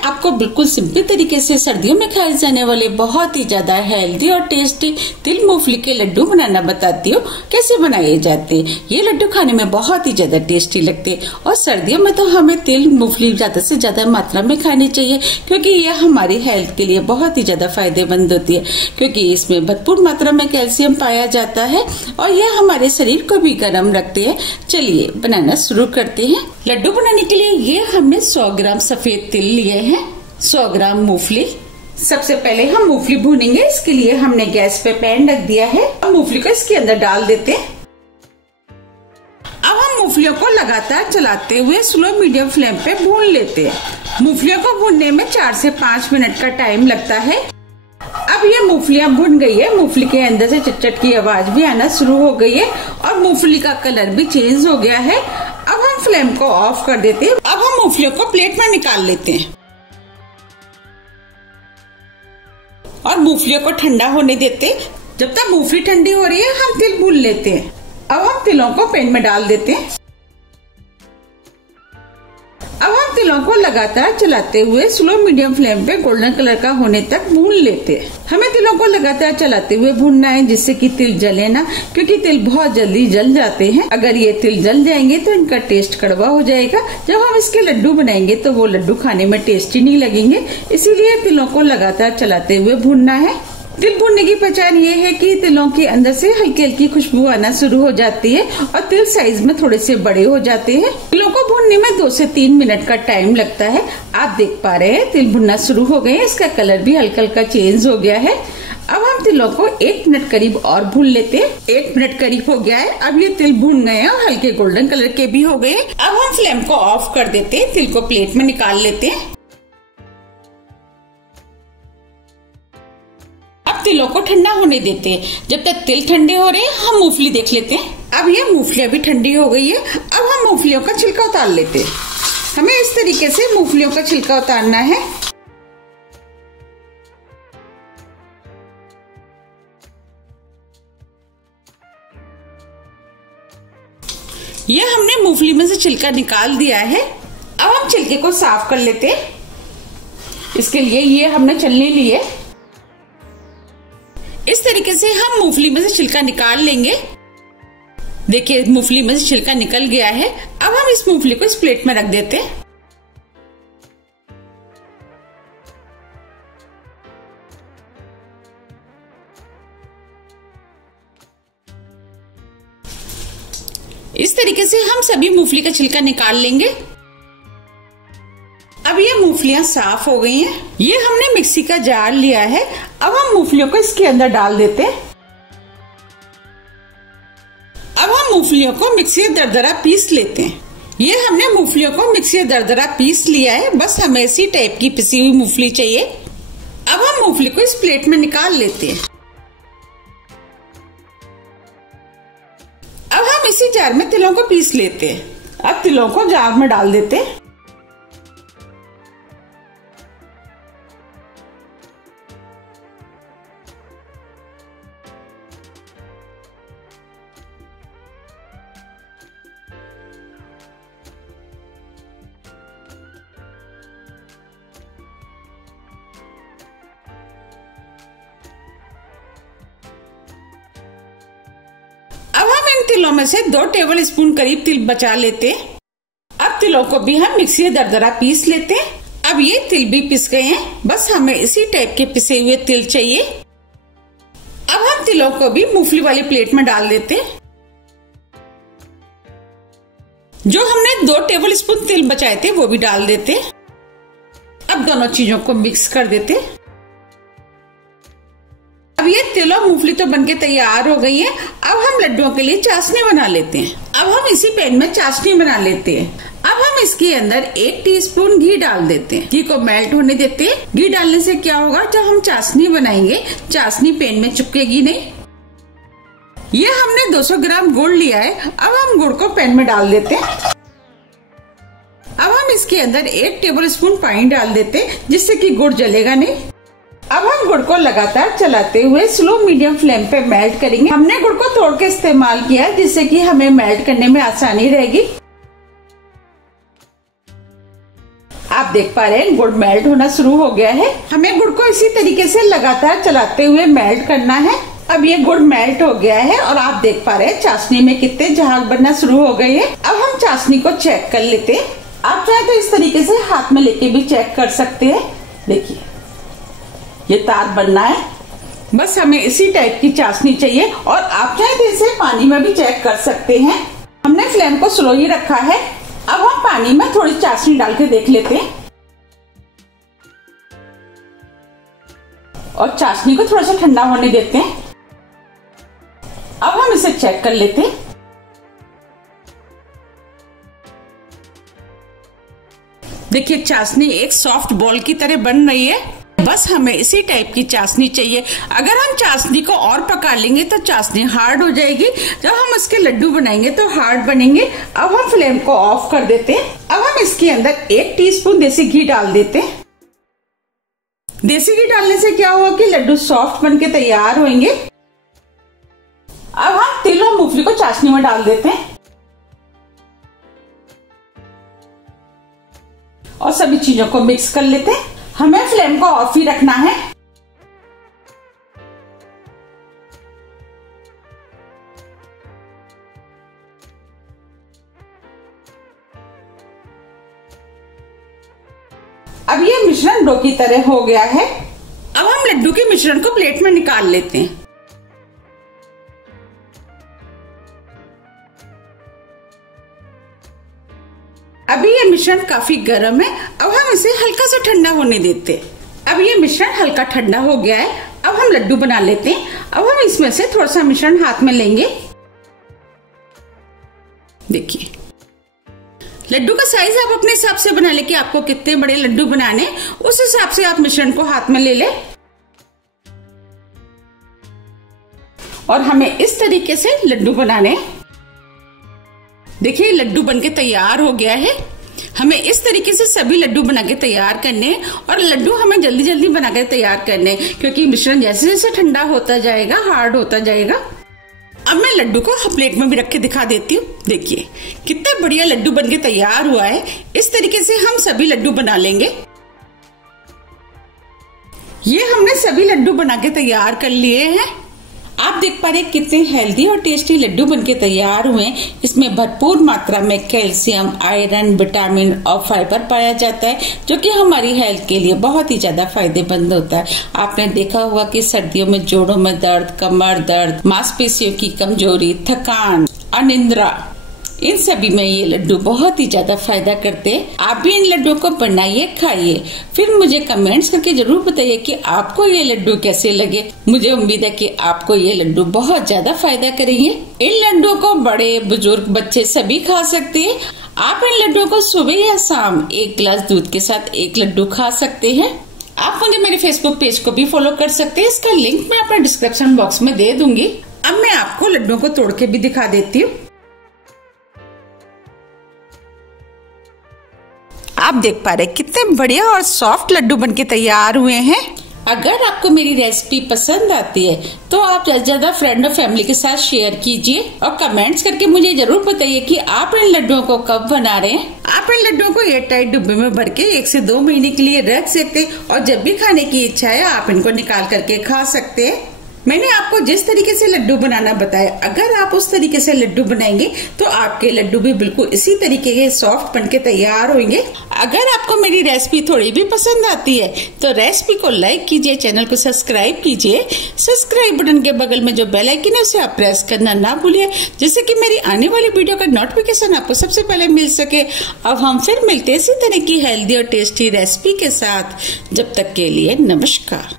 आपको बिल्कुल सिंपल तरीके से सर्दियों में खाए जाने वाले बहुत ही ज्यादा हेल्दी और टेस्टी तिल मूंगफली के लड्डू बनाना बताती हूँ कैसे बनाए जाते हैं। ये लड्डू खाने में बहुत ही ज्यादा टेस्टी लगते हैं और सर्दियों में तो हमें तिल मूंगफली ज्यादा से ज्यादा मात्रा में खानी चाहिए, क्योंकि ये हमारी हेल्थ के लिए बहुत ही ज्यादा फायदेमंद होती है, क्योंकि इसमें भरपूर मात्रा में कैल्शियम पाया जाता है और यह हमारे शरीर को भी गर्म रखते हैं। चलिए बनाना शुरू करते हैं। लड्डू बनाने के लिए ये हमने 100 ग्राम सफेद तिल लिए हैं, 100 ग्राम मूंगफली। सबसे पहले हम मूंगफली भूनेंगे। इसके लिए हमने गैस पे पैन रख दिया है और मूंगफली को इसके अंदर डाल देते हैं। अब हम मूंगफलियों को लगातार चलाते हुए स्लो मीडियम फ्लेम पे भून लेते हैं। मूंगफलियों को भूनने में 4 से 5 मिनट का टाइम लगता है। अब ये मूंगफलियां भुन गई है, मूंगफली के अंदर से चटचट की आवाज भी आना शुरू हो गई है और मूंगफली का कलर भी चेंज हो गया है। अब हम फ्लेम को ऑफ कर देते हैं। अब हम मूंगफलियों को प्लेट में निकाल लेते हैं और मूंगफलियों को ठंडा होने देते हैं। जब तक मूंगफली ठंडी हो रही है हम तिल भून लेते हैं। अब हम तिलों को पैन में डाल देते हैं। अब हम तिलों को लगातार चलाते हुए स्लो मीडियम फ्लेम पे गोल्डन कलर का होने तक भून लेते हैं। हमें तिलों को लगातार चलाते हुए भूनना है जिससे कि तिल जले ना, क्योंकि तिल बहुत जल्दी जल जाते हैं। अगर ये तिल जल जाएंगे तो इनका टेस्ट कड़वा हो जाएगा। जब हम इसके लड्डू बनाएंगे तो वो लड्डू खाने में टेस्टी नहीं लगेंगे, इसीलिए तिलों को लगातार चलाते हुए भूनना है। तिल भूनने की पहचान ये है कि तिलों के अंदर से हल्की हल्की खुशबू आना शुरू हो जाती है और तिल साइज में थोड़े से बड़े हो जाते हैं। तिलों को भूनने में 2 से 3 मिनट का टाइम लगता है। आप देख पा रहे हैं तिल भुनना शुरू हो गए हैं, इसका कलर भी हल्का हल्का चेंज हो गया है। अब हम तिलों को 1 मिनट करीब और भून लेते हैं। 1 मिनट करीब हो गया है। अब ये तिल भून गए हैं और हल्के गोल्डन कलर के भी हो गए। अब हम फ्लेम को ऑफ कर देते हैं, तिल को प्लेट में निकाल लेते हैं। तिलों को ठंडा होने देते हैं। जब तक तिल ठंडे हो रहे हैं हम मूंगफली देख लेते हैं। अब ये मूंगफलियां भी ठंडी हो गई है। अब हम मूंगफलियों का छिलका उतार लेते हैं। हमें इस तरीके से मूंगफलियों का छिलका उतारना है। ये हमने मूंगफली में से छिलका निकाल दिया है। अब हम छिलके को साफ कर लेते हैं। इसके लिए ये हमने छलनी ली है। इस तरीके से हम मूंगफली में से छिलका निकाल लेंगे। देखिए मूंगफली में से छिलका निकल गया है। अब हम इस मूंगफली को इस प्लेट में रख देते हैं। इस तरीके से हम सभी मूंगफली का छिलका निकाल लेंगे। अब ये मूंगफलियां साफ हो गई हैं। ये हमने मिक्सी का जार लिया है। अब हम मूंगफलियों को इसके अंदर डाल देते हैं। अब हम मूंगफलियों को मिक्सी में दरदरा पीस लेते हैं। ये हमने मूंगफलियों को मिक्सी में दरदरा पीस लिया है। बस हमें इसी टाइप की पिसी हुई मूंगफली चाहिए। अब हम मूंगफली को इस प्लेट में निकाल लेते हैं। अब हम इसी जार में तिलों को पीस लेते हैं। अब तिलों को जार में डाल देते हैं। तिलों में से 2 टेबल स्पून करीब तिल बचा लेते हैं। अब तिलों को भी हम मिक्सी में दरदरा पीस लेते हैं। अब ये तिल भी पिस गए हैं। बस हमें इसी टाइप के पिसे हुए तिल चाहिए। अब हम तिलों को भी मूंगफली वाली प्लेट में डाल देते हैं। जो हमने 2 टेबल स्पून तिल बचाए थे वो भी डाल देते हैं। अब दोनों चीजों को मिक्स कर देते हैं। अब ये तिल और मूंगफली तो बनके तैयार हो गई है। अब हम लड्डुओं के लिए चाशनी बना लेते हैं। अब हम इसी पैन में चाशनी बना लेते हैं। अब हम इसके अंदर 1 टीस्पून घी डाल देते हैं। घी को मेल्ट होने देते हैं। घी डालने से क्या होगा, जब हम चाशनी बनाएंगे चाशनी पैन में चिपकेगी नहीं। ये हमने 200 ग्राम गुड़ लिया है। अब हम गुड़ को पैन में डाल देते हैं। अब हम इसके अंदर 1 टेबल स्पून पानी डाल देते हैं जिससे कि गुड़ जलेगा नहीं। अब हम गुड़ को लगातार चलाते हुए स्लो मीडियम फ्लेम पे मेल्ट करेंगे। हमने गुड़ को तोड़ के इस्तेमाल किया है जिससे कि हमें मेल्ट करने में आसानी रहेगी। आप देख पा रहे हैं गुड़ मेल्ट होना शुरू हो गया है। हमें गुड़ को इसी तरीके से लगातार चलाते हुए मेल्ट करना है। अब ये गुड़ मेल्ट हो गया है और आप देख पा रहे हैं चाशनी में कितने झाग बनना शुरू हो गए हैं। अब हम चाशनी को चेक कर लेते हैं। आप चाहे तो इस तरीके से हाथ में लेके भी चेक कर सकते हैं। देखिए ये तार बनना है, बस हमें इसी टाइप की चाशनी चाहिए। और आप चाहे तो इसे पानी में भी चेक कर सकते हैं। हमने फ्लेम को स्लो ही रखा है। अब हम पानी में थोड़ी चाशनी डाल के देख लेते हैं और चाशनी को थोड़ा सा ठंडा होने देते हैं। अब हम इसे चेक कर लेते हैं। देखिए चाशनी एक सॉफ्ट बॉल की तरह बन रही है। बस हमें इसी टाइप की चाशनी चाहिए। अगर हम चाशनी को और पका लेंगे तो चाशनी हार्ड हो जाएगी। जब हम इसके लड्डू बनाएंगे तो हार्ड बनेंगे। अब हम फ्लेम को ऑफ कर देते हैं। अब हम इसके अंदर 1 टीस्पून देसी घी डाल देते हैं। देसी घी डालने से क्या होगा कि लड्डू सॉफ्ट बनके तैयार होंगे। अब हम तिल और मूंगफली को चाशनी में डाल देते हैं और सभी चीजों को मिक्स कर लेते हैं। हमें फ्लेम को ऑफ ही रखना है। अब ये मिश्रण डो की तरह हो गया है। अब हम लड्डू के मिश्रण को प्लेट में निकाल लेते हैं। अभी ये मिश्रण काफी गर्म है। अब हम इसे हल्का सा ठंडा होने देते हैं। अब ये मिश्रण हल्का ठंडा हो गया है। अब हम लड्डू बना लेते हैं। अब हम इसमें से थोड़ा सा मिश्रण हाथ में लेंगे। देखिए लड्डू का साइज आप अपने हिसाब से बना ले कि आपको कितने बड़े लड्डू बनाने, उस हिसाब से आप मिश्रण को हाथ में ले ले। और हमें इस तरीके से लड्डू बनाने। देखिए लड्डू बनके तैयार हो गया है। हमें इस तरीके से सभी लड्डू बना के तैयार करने और लड्डू हमें जल्दी जल्दी बना के तैयार करने, क्योंकि मिश्रण जैसे जैसे ठंडा होता जाएगा हार्ड होता जाएगा। अब मैं लड्डू को प्लेट में भी रख के दिखा देती हूँ। देखिए कितना बढ़िया लड्डू बनके तैयार हुआ है। इस तरीके से हम सभी लड्डू बना लेंगे। ये हमने सभी लड्डू बना के तैयार कर लिए हैं। आप देख पा रहे कितने हेल्दी और टेस्टी लड्डू बनके तैयार हुए हैं। इसमें भरपूर मात्रा में कैल्शियम, आयरन, विटामिन और फाइबर पाया जाता है, जो कि हमारी हेल्थ के लिए बहुत ही ज्यादा फायदेमंद होता है। आपने देखा होगा कि सर्दियों में जोड़ों में दर्द, कमर दर्द, मांसपेशियों की कमजोरी, थकान, अनिद्रा, इन सभी में ये लड्डू बहुत ही ज्यादा फायदा करते हैं। आप भी इन लड्डू को बनाइए, खाइए, फिर मुझे कमेंट्स करके जरूर बताइए कि आपको ये लड्डू कैसे लगे। मुझे उम्मीद है कि आपको ये लड्डू बहुत ज्यादा फायदा करेंगे। इन लड्डू को बड़े बुजुर्ग बच्चे सभी खा सकते हैं। आप इन लड्डू को सुबह या शाम 1 गिलास दूध के साथ 1 लड्डू खा सकते हैं। आप मुझे मेरे फेसबुक पेज को भी फॉलो कर सकते हैं। इसका लिंक मैं अपने डिस्क्रिप्शन बॉक्स में दे दूंगी। अब मैं आपको लड्डू को तोड़ के भी दिखा देती हूँ। आप देख पा रहे कितने बढ़िया और सॉफ्ट लड्डू बनके तैयार हुए हैं। अगर आपको मेरी रेसिपी पसंद आती है तो आप ज्यादा से ज्यादा फ्रेंड और फैमिली के साथ शेयर कीजिए और कमेंट्स करके मुझे जरूर बताइए कि आप इन लड्डुओं को कब बना रहे हैं। आप इन लड्डुओं को एयरटाइट डिब्बे में भर के 1 से 2 महीने के लिए रख सकते हैं और जब भी खाने की इच्छा है आप इनको निकाल करके खा सकते हैं। मैंने आपको जिस तरीके से लड्डू बनाना बताया, अगर आप उस तरीके से लड्डू बनाएंगे तो आपके लड्डू भी बिल्कुल इसी तरीके के सॉफ्ट बनके तैयार होंगे। अगर आपको मेरी रेसिपी थोड़ी भी पसंद आती है तो रेसिपी को लाइक कीजिए, चैनल को सब्सक्राइब कीजिए। सब्सक्राइब बटन के बगल में जो बेल आइकन है उसे आप प्रेस करना ना भूलिए, जिससे कि मेरी आने वाली वीडियो का नोटिफिकेशन आपको सबसे पहले मिल सके। अब हम फिर मिलते हैं इसी तरह की हेल्दी और टेस्टी रेसिपी के साथ। जब तक के लिए नमस्कार।